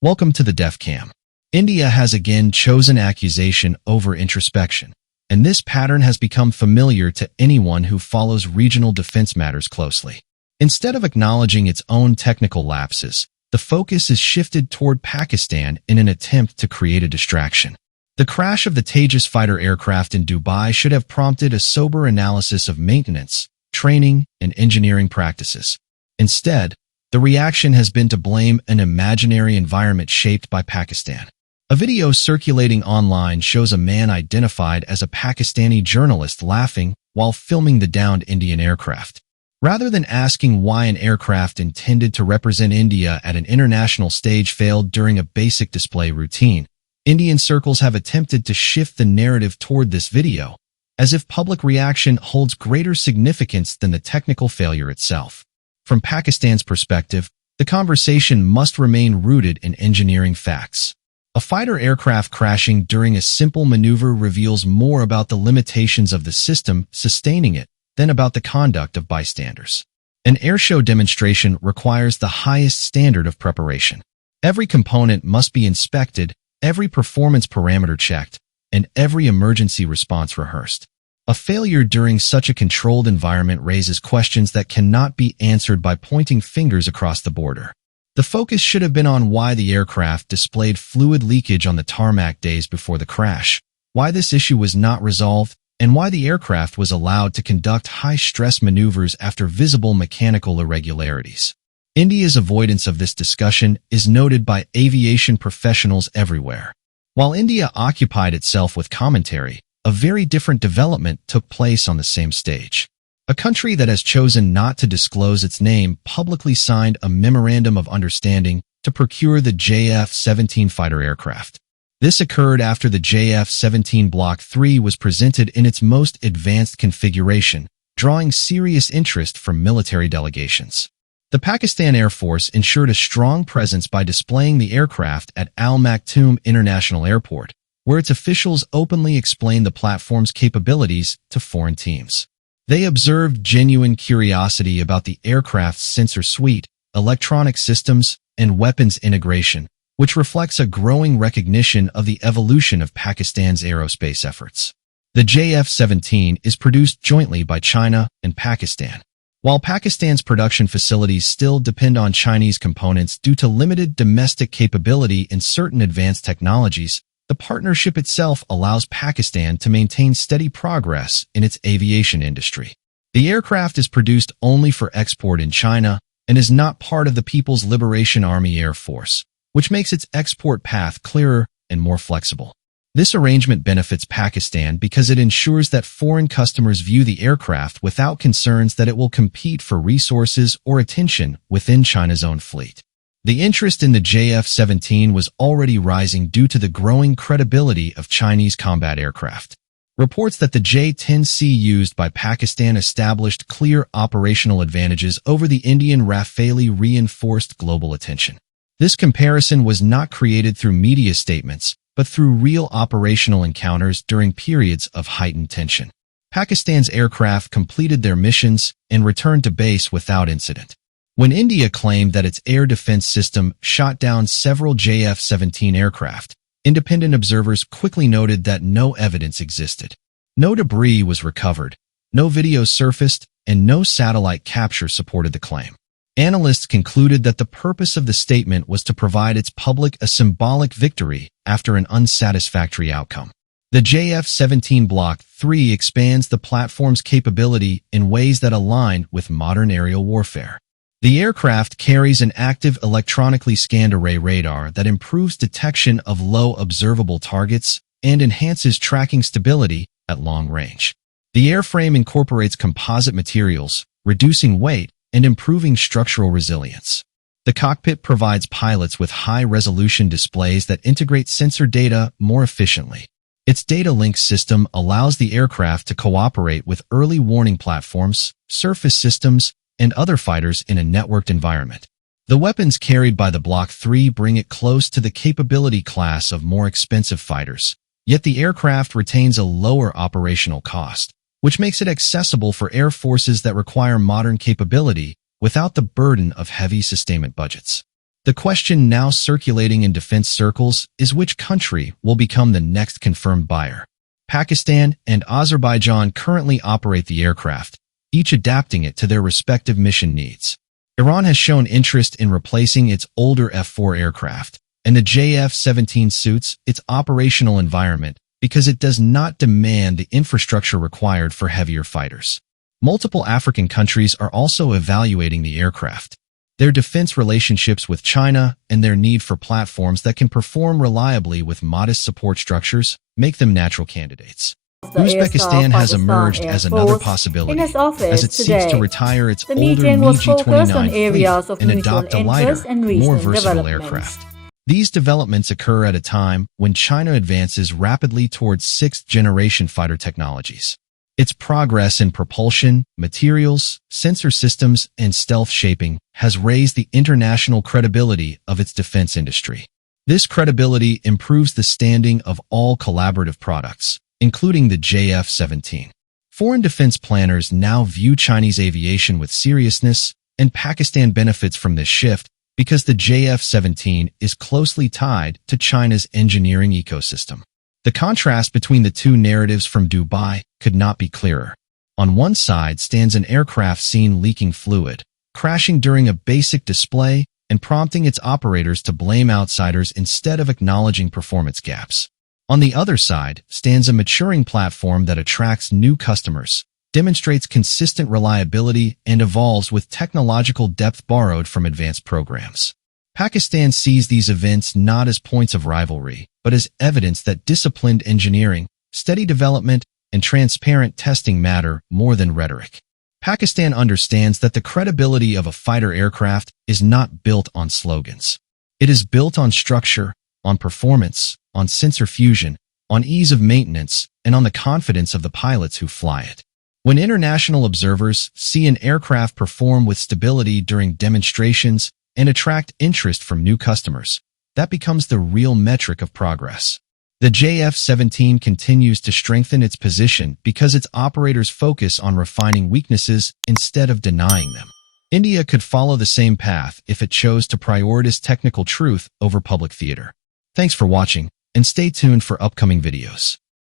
Welcome to the DefCam. India has again chosen accusation over introspection, and this pattern has become familiar to anyone who follows regional defense matters closely. Instead of acknowledging its own technical lapses, the focus is shifted toward Pakistan in an attempt to create a distraction. The crash of the Tejas fighter aircraft in Dubai should have prompted a sober analysis of maintenance, training, and engineering practices. Instead, the reaction has been to blame an imaginary environment shaped by Pakistan. A video circulating online shows a man identified as a Pakistani journalist laughing while filming the downed Indian aircraft. Rather than asking why an aircraft intended to represent India at an international stage failed during a basic display routine, Indian circles have attempted to shift the narrative toward this video, as if public reaction holds greater significance than the technical failure itself. From Pakistan's perspective, the conversation must remain rooted in engineering facts. A fighter aircraft crashing during a simple maneuver reveals more about the limitations of the system sustaining it than about the conduct of bystanders. An airshow demonstration requires the highest standard of preparation. Every component must be inspected, every performance parameter checked, and every emergency response rehearsed. A failure during such a controlled environment raises questions that cannot be answered by pointing fingers across the border. The focus should have been on why the aircraft displayed fluid leakage on the tarmac days before the crash, why this issue was not resolved, and why the aircraft was allowed to conduct high-stress maneuvers after visible mechanical irregularities. India's avoidance of this discussion is noted by aviation professionals everywhere. While India occupied itself with commentary, a very different development took place on the same stage. A country that has chosen not to disclose its name publicly signed a memorandum of understanding to procure the JF-17 fighter aircraft. This occurred after the JF-17 Block 3 was presented in its most advanced configuration, drawing serious interest from military delegations. The Pakistan Air Force ensured a strong presence by displaying the aircraft at Al Maktoum International Airport, where its officials openly explained the platform's capabilities to foreign teams. They observed genuine curiosity about the aircraft's sensor suite, electronic systems, and weapons integration, which reflects a growing recognition of the evolution of Pakistan's aerospace efforts. The JF-17 is produced jointly by China and Pakistan. While Pakistan's production facilities still depend on Chinese components due to limited domestic capability in certain advanced technologies, the partnership itself allows Pakistan to maintain steady progress in its aviation industry. The aircraft is produced only for export in China and is not part of the People's Liberation Army Air Force, which makes its export path clearer and more flexible. This arrangement benefits Pakistan because it ensures that foreign customers view the aircraft without concerns that it will compete for resources or attention within China's own fleet. The interest in the JF-17 was already rising due to the growing credibility of Chinese combat aircraft. Reports that the J-10C used by Pakistan established clear operational advantages over the Indian Rafale reinforced global attention. This comparison was not created through media statements, but through real operational encounters during periods of heightened tension. Pakistan's aircraft completed their missions and returned to base without incident. When India claimed that its air defense system shot down several JF-17 aircraft, independent observers quickly noted that no evidence existed. No debris was recovered, no videos surfaced, and no satellite capture supported the claim. Analysts concluded that the purpose of the statement was to provide its public a symbolic victory after an unsatisfactory outcome. The JF-17 Block 3 expands the platform's capability in ways that align with modern aerial warfare. The aircraft carries an active electronically scanned array radar that improves detection of low observable targets and enhances tracking stability at long range. The airframe incorporates composite materials, reducing weight and improving structural resilience. The cockpit provides pilots with high-resolution displays that integrate sensor data more efficiently. Its data link system allows the aircraft to cooperate with early warning platforms, surface systems, and other fighters in a networked environment. The weapons carried by the Block 3 bring it close to the capability class of more expensive fighters, yet the aircraft retains a lower operational cost, which makes it accessible for air forces that require modern capability without the burden of heavy sustainment budgets. The question now circulating in defense circles is which country will become the next confirmed buyer. Pakistan and Azerbaijan currently operate the aircraft, each adapting it to their respective mission needs. Iran has shown interest in replacing its older F-4 aircraft, and the JF-17 suits its operational environment because it does not demand the infrastructure required for heavier fighters. Multiple African countries are also evaluating the aircraft. Their defense relationships with China and their need for platforms that can perform reliably with modest support structures make them natural candidates. Uzbekistan has emerged as another possibility as it seeks to retire its older MiG-29 fleet and adopt a lighter, more versatile aircraft. These developments occur at a time when China advances rapidly towards sixth-generation fighter technologies. Its progress in propulsion, materials, sensor systems, and stealth shaping has raised the international credibility of its defense industry. This credibility improves the standing of all collaborative products, including the JF-17. Foreign defense planners now view Chinese aviation with seriousness, and Pakistan benefits from this shift because the JF-17 is closely tied to China's engineering ecosystem. The contrast between the two narratives from Dubai could not be clearer. On one side stands an aircraft seen leaking fluid, crashing during a basic display and prompting its operators to blame outsiders instead of acknowledging performance gaps. On the other side stands a maturing platform that attracts new customers, demonstrates consistent reliability, and evolves with technological depth borrowed from advanced programs. Pakistan sees these events not as points of rivalry, but as evidence that disciplined engineering, steady development, and transparent testing matter more than rhetoric. Pakistan understands that the credibility of a fighter aircraft is not built on slogans. It is built on structure, on performance, on sensor fusion, on ease of maintenance, and on the confidence of the pilots who fly it. When international observers see an aircraft perform with stability during demonstrations and attract interest from new customers, that becomes the real metric of progress. The JF-17 continues to strengthen its position because its operators focus on refining weaknesses instead of denying them. India could follow the same path if it chose to prioritize technical truth over public theater. Thanks for watching, and stay tuned for upcoming videos.